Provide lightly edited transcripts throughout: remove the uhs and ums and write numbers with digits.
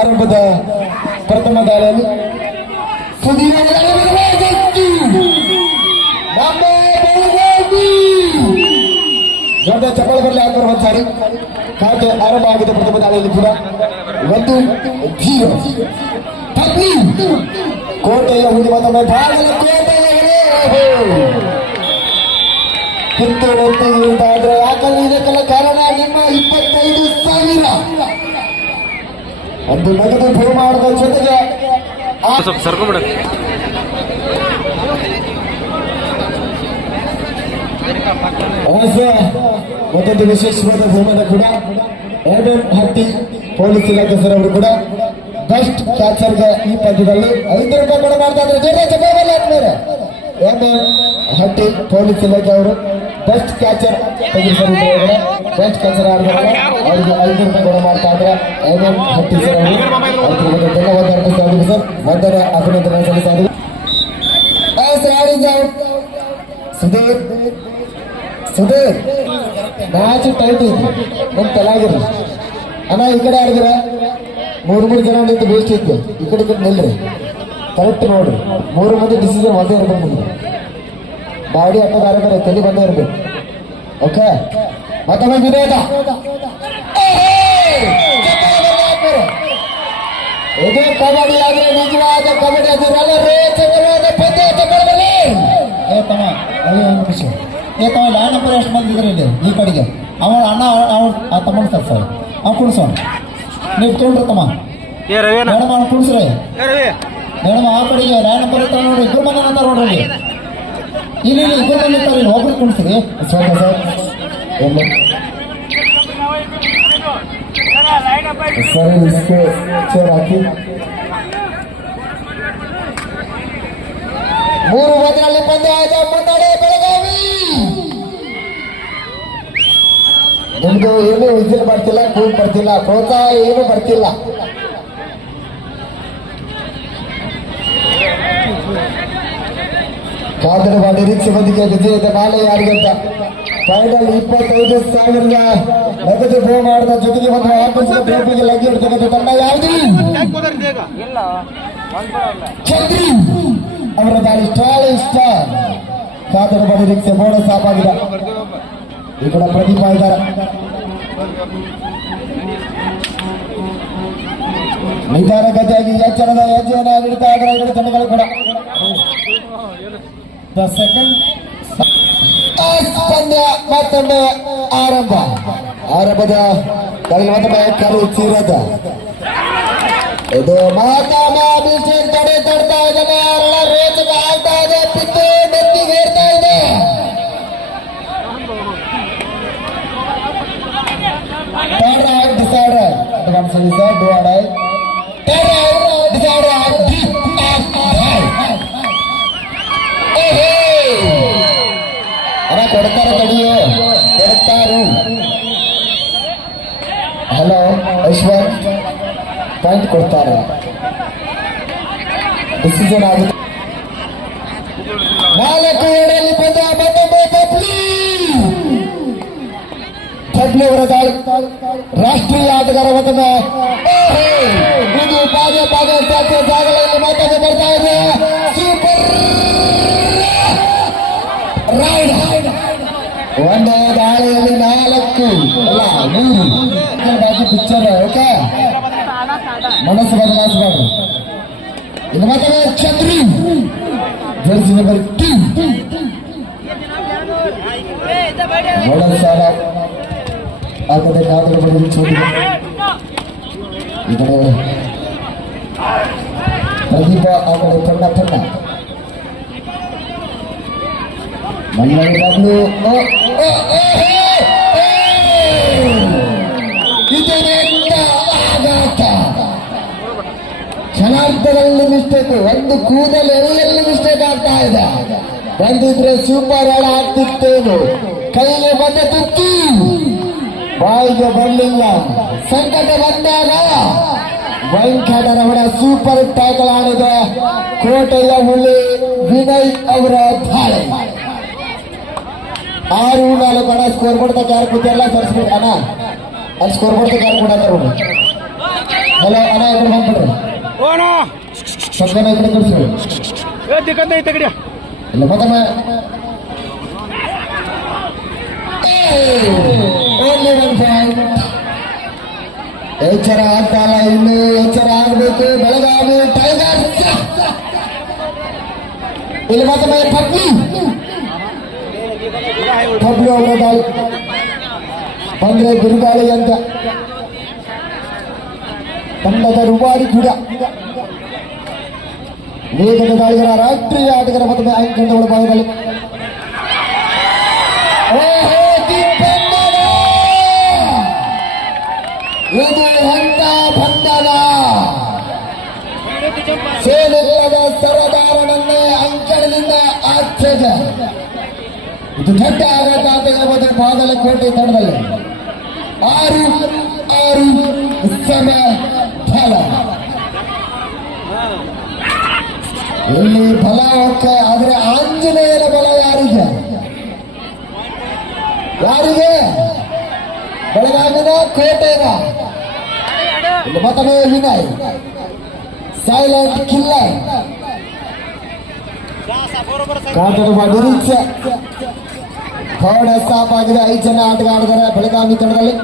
ಆರಂಭದ ಪ್ರಥಮ ದಾಳಿಯಲ್ಲಿ ದೊಡ್ಡ ಚಪ್ಪಳ ಬರಲಿ ಹಾಕೋರು ಒಂದ್ಸಾರಿ ಖಾತೆ ಆರಂಭ ಆಗಿದೆ. ಪ್ರಥಮ ದಾಳಿಯಲ್ಲಿ ಕೂಡ 1-0 ಕೋಟೆಯ ಹುಂಡಿ ಮತ್ತೊಮ್ಮೆ ಕಿತ್ತೂರು ಹೊತ್ತಿಗೆ ಯಾಕಂದ್ರೆ ಇದಕ್ಕೆಲ್ಲ ಕಾರಣ ನಿಮ್ಮ 25,000 ಒಂದು ನಗದು ಬಹುಮಾನದ ಜೊತೆಗೆ ಮತ್ತೊಂದು ವಿಶೇಷವಾದ ಬಹುಮಾನ ಕೂಡ ಹಟ್ಟಿ ಪೊಲೀಸ್ ಇಲಾಖೆ ಸರ್ ಅವರು ಕೂಡ ಬೆಸ್ಟ್ ಕ್ಯಾಚರ್ಗೆ ಈ ಪಂದ್ಯದಲ್ಲಿ 5 ರೂಪಾಯಿ ಕೂಡ ಮಾಡ್ತಾ ಇದ್ದಾರೆ. ಹಟ್ಟಿ ಪೊಲೀಸ್ ಇಲಾಖೆ ಅವರು ಬೆಸ್ಟ್ ಕ್ಯಾಚರ್ ಬೆಸ್ಟ್ ಕ್ಯಾಚರ್ ಆಡಿದಾರಲ್ಲ ಅವರಿಗೆ 5 ರೂಪಾಯಿ ಕೂಡ ಮಾಡ್ತಾ ಇದ್ದಾರೆ. ಹಟ್ಟಿ ಸರ್ ಅವರು ಧನ್ಯವಾದ ಅರ್ಪಿಸ್ತಾ ಇದ್ದೀವಿ ಸರ್. ಒಂದನೇ ಅಭಿನಂದನೆ ಸಲ್ಲಿಸ್ತಾ ಇದ್ದೀವಿ. ಸುಧೀರ್ ಮ್ಯಾಚ್ ಟೈಟ್ ಇದೆ ನಮ್ ತಲಾಗಿರಿ ಅಣ್ಣ. ಈ ಕಡೆ ಆಡಿದ್ರ 3 ಜನ ನಿಂತು ಬೇಸ್ಟ್ ಇತ್ತು. ಈ ಕಡೆ ನಿಲ್ರಿ ಕರೆಕ್ಟ್ ನೋಡ್ರಿ. 3 ಮಂದಿ ಡಿಸಿಷನ್ ಒಂದೇ ಇರ್ಬೇಕು. ಬಾಡಿ ಅಟ್ಟಗಾರ ತಲೆ ಬಂದೇ ಇರ್ಬೇಕು. ಓಕೆ ಮತ್ತೊಮ್ಮೆ ವಿನೋದ ಇದು ಕಬಡ್ಡಿ ಆದ್ರೆ ನಿಜವಾದ ಕಬಡ್ಡಿ ಅದಿರಲ್ಲ. ರೋಚಕವಾದ ಪಂದ್ಯ ತಗೊಳ್ಳಿ. ತಮ್ಮ ಅಲ್ಲಿ ಒಂದು ನಿಮಿಷ ತಮ್ಮ ಲ್ಯಾಂಡ್ ನಂಬರ್ ಎಷ್ಟು ಮಂದಿ ಇದ್ರೆ ಇಲ್ಲಿ ಈ ಕಡೆಗೆ ಅವ ಅಣ್ಣ ಆ ತಮ್ಮ ಸರ್ ಅವ್ ಕುಣಿಸೋಣ. ನೀವು ತೊಗೊಂಡ್ರಿ ತಮ್ಮ ಮೇಡಮ್ ಅವ್ನು ಕುಣಿಸ್ರಿ. ಮೇಡಮ್ ಆ ಕಡೆಗೆ ಲ್ಯಾಂಡ್ ನಂಬರ್ ಇರ್ತಾರ ನೋಡ್ರಿ. 2 ಮಂದಿ ಅಂತಾರ ನೋಡ್ರಿ. ಇಲ್ಲಿ 2 ಮಂದಿ ಇರ್ತಾರೆ. ಇಲ್ಲಿ ಒಬ್ರು ಕುಣಿಸ್ರಿ ಸ್ವಲ್ಪ ಸರ್. ಸರಿ ಇದಕ್ಕೆ ಚೇರ್ ಹಾಕಿ 3 ಬದಿಯಲ್ಲಿ ಪಂದ್ಯ ಆಯ್ತು. ಮುನ್ನಡೆ ಬೆಳಗಾವಿ. ನಿಮ್ದು ಏನು ವಿಸಿಲ್ ಬರ್ತಿಲ್ಲ, ಕೂಲ್ ಬರ್ತಿಲ್ಲ, ಪ್ರೋತ್ಸಾಹ ಏನು ಬರ್ತಿಲ್ಲ. ಕಾದರುವ ನಿರೀಕ್ಷೆ ಬಂದಿಗೆ ವಿಜಯದ ಮಾಲೆ ಯಾರಿಗಂತ ಫೈನಲ್ 25,000 ನಗದು ಬಹುಮಾನದ ಜೊತೆಗೆ ಒಂದು ಆಪನ್ಸಿನ ಬೇಬಿಗೆ ಲಗ್ಗೆ ಇಡ್ತಕ್ಕಂಥ ತಂಡ ಯಾವುದು? ಚಂದ್ರಿ ಅವರ ದಾಳಿ ಇಷ್ಟ. ಕಾದರುವ ನಿರೀಕ್ಷೆ ಬೋನಸ್ ಆಫ್ ಆಗಿದೆ. ಈ ಕಡೆ ಪ್ರದೀಪ ಇದ್ದಾರೆ. ನಿಧಾನಗತಿಯಾಗಿ ಎಚ್ಚರದ ಹೆಜ್ಜೆಯನ್ನು ನೀಡ್ತಾ ಇದ್ದಾರೆ ಎರಡು ತಂಡಗಳು ಕೂಡ. ಪಂದ್ಯ ಮತ್ತೊಮ್ಮೆ ಆರಂಭದ ಮತ್ತೊಮ್ಮೆ ಕರು ಚೀರದ ಇದು ಮಾತಾಡಿಸಿ ತಡೆ ತಡ್ತಾ ಇದ್ದಾನೆ. ಎಲ್ಲ ರೋಚಕ ಆಗ್ತಾ ಇದೆ. ಪಿತ್ತು ನೆತ್ತಿಗೆ ಏರ್ತಾ ಇದೆ. ಕೊಡ್ತಾರೆ ತಡಿಯೋ ಕೊಡ್ತಾರು. ಹಲೋ ಐಶ್ವರ್ ಪಾಯಿಂಟ್ ಕೊಡ್ತಾರೆ. ಡಿಸಿಷನ್ ಆಗುತ್ತೆ. 4-7 ಪಂದ್ಯ ಮತ್ತೊಮ್ಮೆ ಪಬ್ಲಿ ಅವರ ದಾಳಿ. ರಾಷ್ಟ್ರೀಯ ಆಟಗಾರ ಮತ್ತೊಮ್ಮೆ ಇದು ಪಾದ್ಯ ಜಾಗಗಳಲ್ಲಿ ಮತ್ತೊಮ್ಮೆ ಬರ್ತಾ ಇದೆ. Super ride. ಒಂದೇ ದಾಳಿಯಲ್ಲಿ 4 ಅಲ್ಲ 3 ಪಿಕ್ಚರ್. ಓಕೆ ಮನಸ್ಸು ಬದಲಾಯಿಸಬಾರ್ದು. ಇನ್ನು ಮತ್ತೊಮ್ಮೆ ಚಂದ್ರಿ ಜರ್ಸಿ ನಂಬರ್ 2 ಮೊದಲ ಸಾಲ ಆಗದೆ ಕಾದರ ಬಳಿ ಚೋಟಿಗೆ. ಈ ಕಡೆ ಪ್ರದೀಪ, ಆ ಕಡೆ ಪಣ್ಣ ಮಣ್ಣು. ಇದರಿಂದ ಆಘಾತ. ಕ್ಷಣಾರ್ಧದಲ್ಲಿ ಮಿಸ್ಟೇಕ್. ಒಂದು ಕೂದಲು ಎಳೆಯಲ್ಲಿ ಮಿಸ್ಟೇಕ್ ಆಗ್ತಾ ಇದೆ. ಬಂದಿದ್ರೆ ಸೂಪರ್ ಹಾಳ ಆಗ್ತಿತ್ತೇನು. ಕೈಗೆ ಬಂದ ತುಕ್ಕಿ ಬಾಯಿಗೆ ಬರಲಿಲ್ಲ. ಸಂಕಟ ಬಂದಾಗ ವೆಂಕಟರಮಣ ಸೂಪರ್ ಟ್ಯಾಕಲ್ ಆಡಿದೆ. ಕೋಟೆಯ ಹುಲಿ ವಿನಯ್ ಅವರ ದಾಳಿ. 6-4 ಸ್ಕೋರ್ ಬೋರ್ಡ್ ಯಾರು ಕೂತಿರಲ್ಲ ಸರ್ಸ್ಬಿಟ್ಟು ಅಣ್ಣ. ಅಲ್ಲಿ ಸ್ಕೋರ್ ಬೋರ್ಡ್ ಯಾರು ಕೂಡ ಹಲೋ ಅಣ್ಣ ಈ ಕಡೆ ಬಂದ್ಬಿಡ್ರಿ ಓಣ ಸತ್ಕನ ಈ ಕಡೆ ಕಳಿಸಿ ದಿಕ್ಕಂತ ಐತೆ ಕಡಿಯ ಇಲ್ಲ ಮತ್ತೊಮ್ಮೆ ಓನ್ಲಿ ಒನ್ ಪಾಯಿಂಟ್ ಎಚ್ಚರ ಆಗ್ತಾಲ ಇನ್ನು ಎಚ್ಚರ ಆಗ್ಬೇಕು ಬೆಳಗಾವಿ ಟೈಗರ್ಸ್ ಇಲ್ಲಿ ಮತ್ತೊಮ್ಮೆ ಪಬ್ಲು ಅವರ ದಾಳಿ ಬಂದ್ರೆ ಬಿರುಗಾಳಿ ಅಂತ ತಂಡದ ರುಬಾರಿ ಕೂಡ ವೇಗದ ದಾಳಿಗರ ರಾಷ್ಟ್ರೀಯ ಆಟಗಾರ ಮತ್ತೊಮ್ಮೆ ಅಂಕಣಗಳ ಭಾಗದಲ್ಲಿ ಇದು ಎಂತ ಬಂಧನ ಸೇನೆಲ್ಲದ ಸರದಾರನನ್ನೇ ಅಂಕಣದಿಂದ ಆಚೆಗೆ ಇದು ದೊಡ್ಡ ಆಘಾತ ಅಂತ ಹೇಳ್ಬೋದು ಬಾಗಲಕೋಟೆ ತಂಡದಲ್ಲಿ 6-6 ಸಮ ಫಲ ಇಲ್ಲಿ ಫಲ ಓಕೆ ಆದ್ರೆ ಆಂಜನೇಯನ ಬಲ ಯಾರಿಗೆ ಬೆಳಗಾವಿನ ಕೋಟೆಗ ಇಲ್ಲಿ ಮತ್ತೊಮ್ಮೆ ವಿನಯ್ ಸೈಲೆಂಟ್ ಕಿಲ್ಲರ್ ಕಾಟದ ನಿರೀಕ್ಷೆ ಥರ್ಡ್ ಸ್ಟಾಪ್ ಆಗಿದೆ 5 ಜನ ಆಟಗಾಡಿದರೆ ಬೆಳಗಾವಿ ತಂಡದಲ್ಲಿ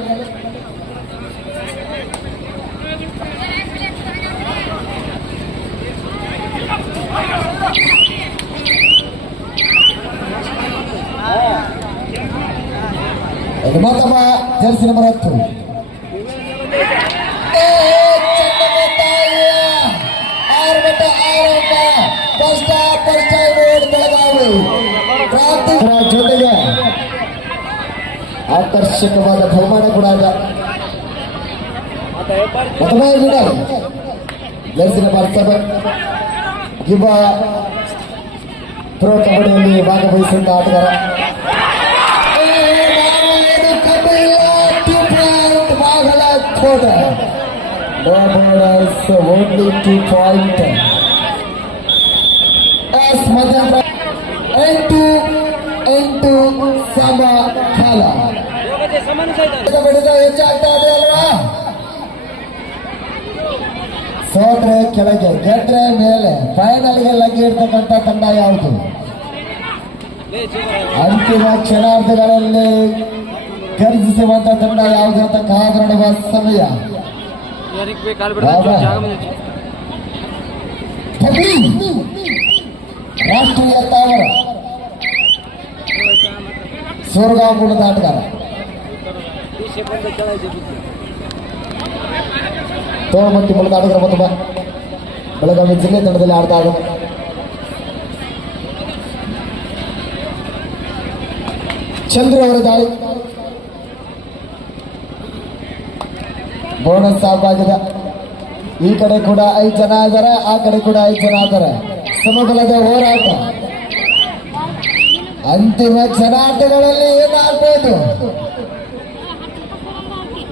ಮತ್ತೊಬ್ಬ ಜರ್ಸಿ ನಂಬರ್ 10 ಬೆಳಗಾವಿ ಜೊತೆಗೆ ಆಕರ್ಷಕವಾದ ಬಹುಮಾನ ಕೂಡ ಇದೆ ಜರ್ಸಿ ನಂಬರ್ 7 ಯುವ ಪ್ರೋ ಕಬಡ್ಡಿಯಲ್ಲಿ ಭಾಗವಹಿಸಿದ ಆಟಗಾರ No borders, only 2 point. As Madhya 8 ಸಮ ಕಾಲ ಹೆಚ್ಚಾಗ್ತಾ ಇದೆ ಅಲ್ವಾ ಸೋತ್ರೆ ಕೆಳಗೆ ಗೆದ್ರೆ ಮೇಲೆ ಫೈನಲ್ಗೆ ಲಗ್ಗಿ ಇರ್ತಕ್ಕಂಥ ತಂಡ ಯಾವುದು ಅಂತಿಮ ಕ್ಷಣಾರ್ಧಗಳಲ್ಲಿ ಗರ್ಜಿಸುವಂತ ತಂಡ ಯಾವುದು ಅಂತ ಕಾದು ಸಮಯ ರಾಷ್ಟ್ರೀಯ ತಾವರ ಸೋರ್ಗಾಂವ್ ಮೂಲದ ಆಟಗಾರ ತೋಮಟ್ಟಿ ಮೂಲದ ಆಟಗಾರ ಮತ್ತೊಬ್ಬ ಬೆಳಗಾವಿ ಜಿಲ್ಲೆ ತಂಡದಲ್ಲಿ ಆಡ್ತಾ ಇದ್ದಾರೆ ಚಂದ್ರ ಅವರ ದಾಳಿ ಬೋನಸ್ ಸ್ಟಾಪ್ ಆಗಿದೆ ಈ ಕಡೆ ಕೂಡ 5 ಜನ ಇದ್ದಾರೆ ಆ ಕಡೆ ಕೂಡ 5 ಜನ ಇದ್ದಾರೆ ಸಮಬಲದ ಹೋರಾಟ ಅಂತಿಮ ಕ್ಷಣಾರ್ಧಗಳಲ್ಲಿ ಏನಾಗ್ಬೋದು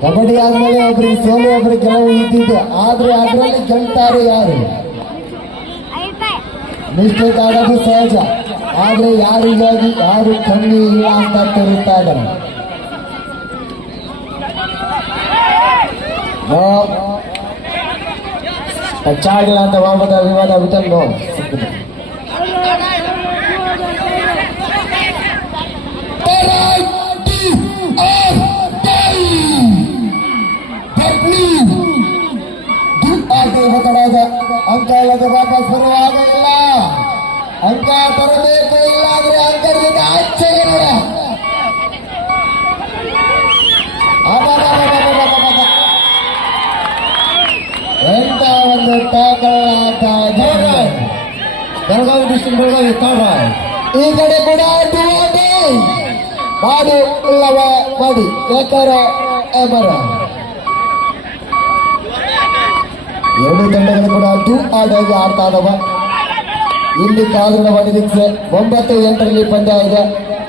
ಕಬಡ್ಡಿ ಆದ್ಮೇಲೆ ಒಬ್ರಿಗೆ ಸೋಲು ಒಬ್ರಿಗೆ ಗೆಲುವು ಇದ್ದಿದ್ದು ಆದ್ರೆ ಅದರಲ್ಲಿ ಗೆಲ್ತಾರೆ ಯಾರು ಮಿಸ್ಟೇಕ್ ಆಗೋದು ಸಹಜ ಆದ್ರೆ ಯಾರಿಗಾಗಿ ಯಾರು ಕಮ್ಮಿ ಇಲ್ಲ ಅಂತ ತೋರಿಸ್ತಾ ಇದ್ದಾರೆ ಹೆಚ್ಚಾಗಿಲ್ಲ ಅಂತ ವಾಮದ ವಿವಾದ ವಿಟಲ್ ನೋ ಅಂಕ ಇಲ್ಲದೆ ವಾಪಸ್ ಬರುವಾಗ ಇಲ್ಲ ಅಂಕ ತರಬೇಕು ಇಲ್ಲ ಆದ್ರೆ ಅಂಕದಿಂದ ಆಚೆಗೆ ನೋಡ ಎಂತ ಒಂದು ಟ್ಯಾಕಲ್ ಬೆಳಗಾವಿ ಡಿಸ್ಟ್ರಿಕ್ಟ್ ಬೆಳಗಾವಿ ಈ ಕಡೆ ಕೂಡ ಮಾಡಿ ಇಲ್ಲವ ಮಾಡಿ ಏಕರ ಎಮರ ಎರಡು ತಂಡಗಳು ಕೂಡ ಆಡಾಗಿ ಆಡ್ತಾ ಇದಾವ ಇಲ್ಲಿ ಕಾಲಿನ ನಿರೀಕ್ಷೆ 9-8ರಲ್ಲಿ ಪಂದ್ಯ ಇದೆ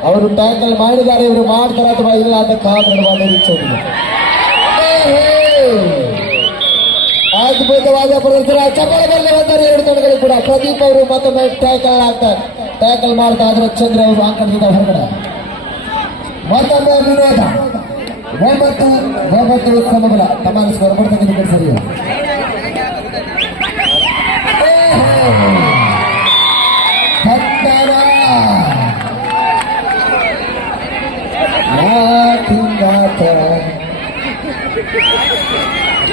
ಅವರು ಟ್ಯಾಕಲ್ ಮಾಡಿದ್ದಾರೆ ಇವರು ಮಾಡ್ತಾರೆ ಅಥವಾ ಇಲ್ಲ ಅಂತ ಕಾಲಿನ ನಿರೀಕ್ಷೆ ಅದ್ಭುತವಾದ ಪ್ರದರ್ಶನ ಚಪ್ಪಳದಲ್ಲಿ ಬಂದರೆ ಎರಡು ತಂಡಗಳು ಕೂಡ ಪ್ರದೀಪ್ ಅವರು ಮತ್ತೊಮ್ಮೆ ಟ್ಯಾಕಲ್ ಮಾಡ್ತಾ ಇದ್ರೆ ಚಂದ್ರ ಅವರು ಅಂಕಣದಿಂದ ಹೊರಗಡೆ ಮತ್ತೊಮ್ಮೆ ವಿನೋದ 9 ಸಮಬಲ ತಮ್ಮ ಸ್ಕೋರ್ ಮಾಡ್ತಾ ವಿಕೆಟ್ ಸರಿ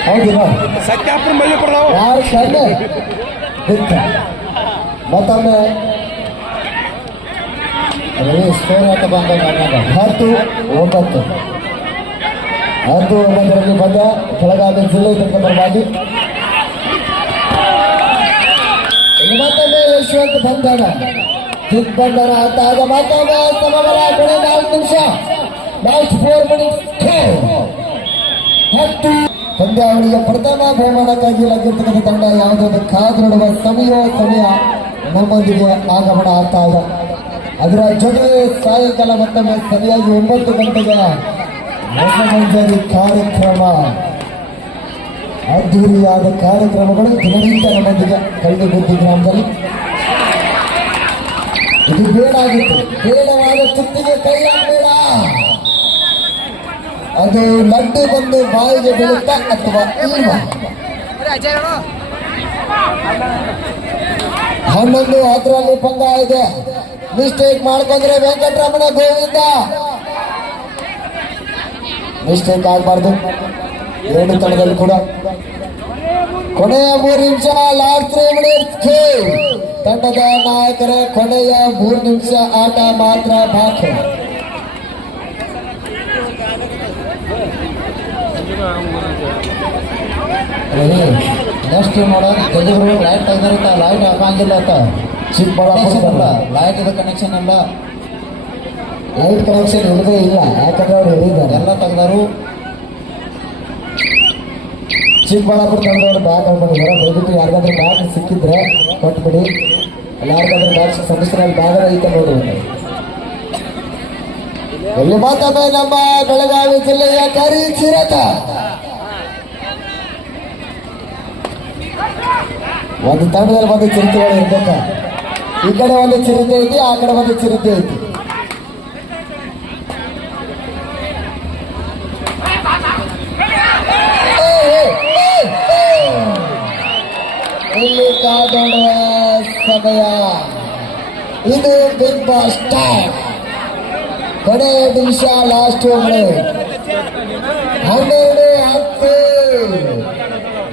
ಹೌದಿಲ್ಲ ಸತ್ಯಾಪುರ ಮಲ್ಲಿ ಕೊಡಲಾವ ಯಾರು ಸಣ್ಣ ಮತ್ತೊಮ್ಮೆ ಸ್ಕೋರ್ ಆಟ ಬಂದಾಗ 10-9 10-9ರಲ್ಲಿ ಬಂದ ಬೆಳಗಾವಿ ಜಿಲ್ಲೆ ತನಕ ಬರಬಾಗಿ ಮತ್ತೊಮ್ಮೆ ಯಶವಂತ ಬಂಧನ ದಿಗ್ಬಂಧನ ಅಂತ ಆಗ ಮತ್ತೊಮ್ಮೆ ಸಮಬಲ ಕೊನೆ 4 ನಿಮಿಷ ಲಾಸ್ಟ್ 4 ಮಿನಿಟ್ಸ್ ಪಂದ್ಯಾವಳಿಯ ಪ್ರಥಮ ಬಹುಮಾನಕ್ಕಾಗಿ ಲಗ್ಗಿರ್ತಕ್ಕಂಥ ತಂಡ ಯಾವುದಾದ್ರು ಕಾದುನಡುವ ಸಮಯ ನಮ್ಮೊಂದಿಗೆ ಆಗಮನ ಆಗ್ತಾ ಇದೆ. ಅದರ ಜೊತೆ ಸಾಯಂಕಾಲ ಮತ್ತೊಮ್ಮೆ ಸರಿಯಾಗಿ 9 ಗಂಟೆಗೆ ರಸಮಂಜರಿ ಕಾರ್ಯಕ್ರಮ, ಅದ್ದೂರಿಯಾದ ಕಾರ್ಯಕ್ರಮಗಳು ದಿನನಿತ್ಯ ನಮ್ಮೊಂದಿಗೆ ಕಳ್ಳಿಗುದ್ದಿ ಗ್ರಾಮದಲ್ಲಿ. ಇದು ಬೇಡಾಗಿತ್ತು, ಬೇಡವಾದ ಚಿತ್ತಿಗೆ ಕೈ ಬೇಡ, ಅದು ಲಡ್ಡು ಬಂದು ಬಾಯಿಗೆ ಬೀಳುತ್ತಾ ಅಥವಾ ಇಲ್ವಾ? 11 ಅದರಲ್ಲಿ ಪಂಗ ಇದೆ. ಮಿಸ್ಟೇಕ್ ಮಾಡ್ಕೊಂಡ್ರೆ ವೆಂಕಟರಮಣ ಗೋವಿಂದ. ಮಿಸ್ಟೇಕ್ ಆಗಬಾರ್ದು ಎರಡು ತಂಡದಲ್ಲಿ ಕೂಡ. ಕೊನೆಯ 3 ನಿಮಿಷ ಲಾಸ್ಟ್ 3 ಮಿನಿಟ್ಸ್. ತಂಡದ ನಾಯಕರೇ, ಕೊನೆಯ 3 ನಿಮಿಷ ಆಟ ಮಾತ್ರ ಬಾಕಿ. ನೆಕ್ಸ್ಟ್ ನೋಡೋಣ, ತೆಗೆದ್ರು ಲೈಟ್ ತೆಗೆದಿರುತ್ತ, ಲೈಟ್ ಹಾಕಂಗಿಲ್ಲ ಅಂತ ಚಿಕ್ಕಬಳ್ಳಾಪುರ ಲೈಟ್ ಇದು ಕನೆಕ್ಷನ್ ಇಲ್ಲ, ಲೈಟ್ ಕನೆಕ್ಷನ್ ಇಲ್ಲದೇ ಇಲ್ಲ. ಯಾಕಂದ್ರೆ ಅವ್ರು ಹೇಳಿದ್ದಾರೆ ಎಲ್ಲ ತೆಗೆದರು. ಚಿಕ್ಕಬಳ್ಳಾಪುರ ತಂಡದವರು ಬ್ಯಾಟ್ ಹಾಕೊಂಡಿದ್ದಾರೆ. ದಯವಿಟ್ಟು ಯಾರಿಗಾದ್ರೂ ಬ್ಯಾಟ್ ಸಿಕ್ಕಿದ್ರೆ ಕೊಟ್ಬಿಡಿ, ಯಾರಿಗಾದ್ರೂ ಬ್ಯಾಟ್ ಸಮಿಶ್ರಲ್ಲಿ ಬ್ಯಾಗ್ ಐತೆ ನೋಡಿ. ಇಲ್ಲಿ ಮತ್ತೊಮ್ಮೆ ನಮ್ಮ ಬೆಳಗಾವಿ ಜಿಲ್ಲೆಯ ಕರಿ ಚಿರತ ಒಂದು ತಂಡದಲ್ಲಿ ಒಂದು ಚಿರತೆಗಳು ಇರ್ಬೇಕ. ಈ ಕಡೆ ಒಂದು ಚಿರತೆ ಐತಿ, ಆ ಕಡೆ ಒಂದು ಚಿರತೆ ಐತಿ. ಇಲ್ಲಿ ಕಾದೋಡುವ ಸಮಯ. ಇದು ಬಿಗ್ ಬಾಸ್ ಟೈಮ್. ಕೊನೆ ನಿಮಿಷ ಲಾಸ್ಟ್ ಓವರ್. 12-10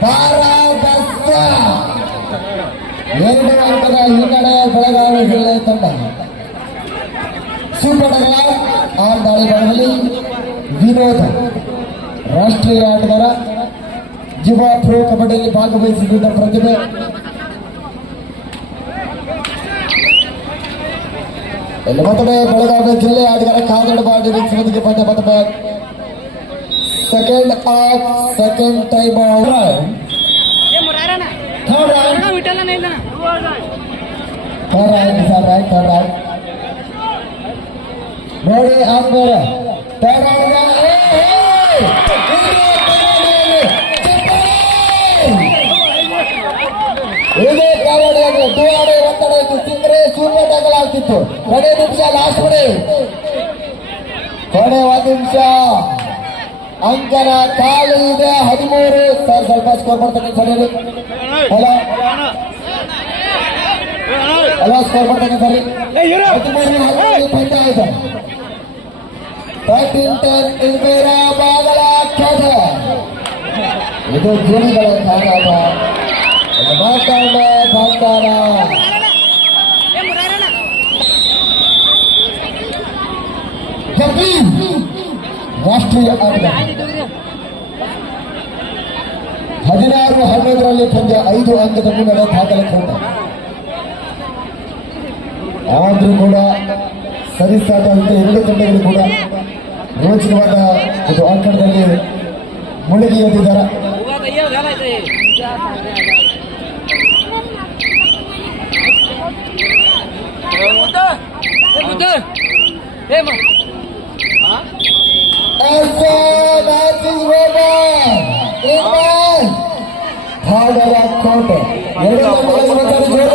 ಭಾರತ 2 ಅಂಕದ ಹಿನ್ನಡೆ ಬೆಳಗಾವಿ ಜಿಲ್ಲೆ ತಂಡ. ಸೂಪರ್ ಆರ್ ದಾಳಿ ಬರಲಿ ವಿನೋದ ರಾಷ್ಟ್ರೀಯ ಆಟಗಾರ, ಯುವ ಪ್ರೊ ಕಬಡ್ಡಿಯಲ್ಲಿ ಭಾಗವಹಿಸಿದ ಪ್ರತಿಭೆ. ಇಲ್ಲಿ ಮತ್ತೊಮ್ಮೆ ಬೆಳಗಾವಿ ಜಿಲ್ಲೆ ಆಟಗಾರ ಕಾದಡ ಬಾಡಿ ನಿಲ್ಲಿಸುವುದಕ್ಕೆ ಬಂದ ಮತ್ತೊಮ್ಮೆ ಸೆಕೆಂಡ್ ಆಫ್ ಸೆಕೆಂಡ್ ಟೈಮ್ ನೋಡಿ ಆದ್ಮೇಲೆ ಇದೇ ಕಬಡ್ಡಿಯಲ್ಲಿ ದೂರಾಡಿ ಒತ್ತಡ ಸಿಕ್ಕರೆ ಸೂಪರ್ ಟ್ಯಾಕಲ್ ಆಗ್ತಿತ್ತು. ಕೊನೆ ನಿಮಿಷ ಲಾಸ್ಟ್ ಬಿಡಿ, ಕೊನೆ 1 ನಿಮಿಷ ಅಂಕನ ಕಾಲು ಇದೆ. 13 ಸರ್ ಸ್ವಲ್ಪ ಸ್ಕೋರ್ ಮಾಡ್ತಕ್ಕಂಥ ಸರಿ. ಹಲೋ ಸ್ಕೋರ್ ಮಾಡ್ತಕ್ಕಂಥ ಸರಿ. 13 ಪಂದ್ಯ ಆಯ್ತು. 13-10 ಇಲ್ಬೇರ ಬಾಗಲ ಕೆಟ. ಇದು ಜೋಡಿಗಳ ಕಾರಣ. ರಾಷ್ಟ್ರೀಯ ಆಟಗಾರ 16-11ರಲ್ಲಿ ಪಂದ್ಯ 5 ಅಂಕದ ಮುನ್ನಡೆ ದಾಖಲಿಸಿಕೊಂಡ. ಆದ್ರೂ ಕೂಡ ಸರಿಸಾಟಂತೆ 2 ತಂಡಗಳು ಕೂಡ ರೋಚಕವಾದ ಒಂದು ಆಟದಲ್ಲಿ ಮುಳುಗಿ ಎದ್ದಿದ್ದಾರೆ. ಕೋಟೆ 2 ತಂಡಗಳ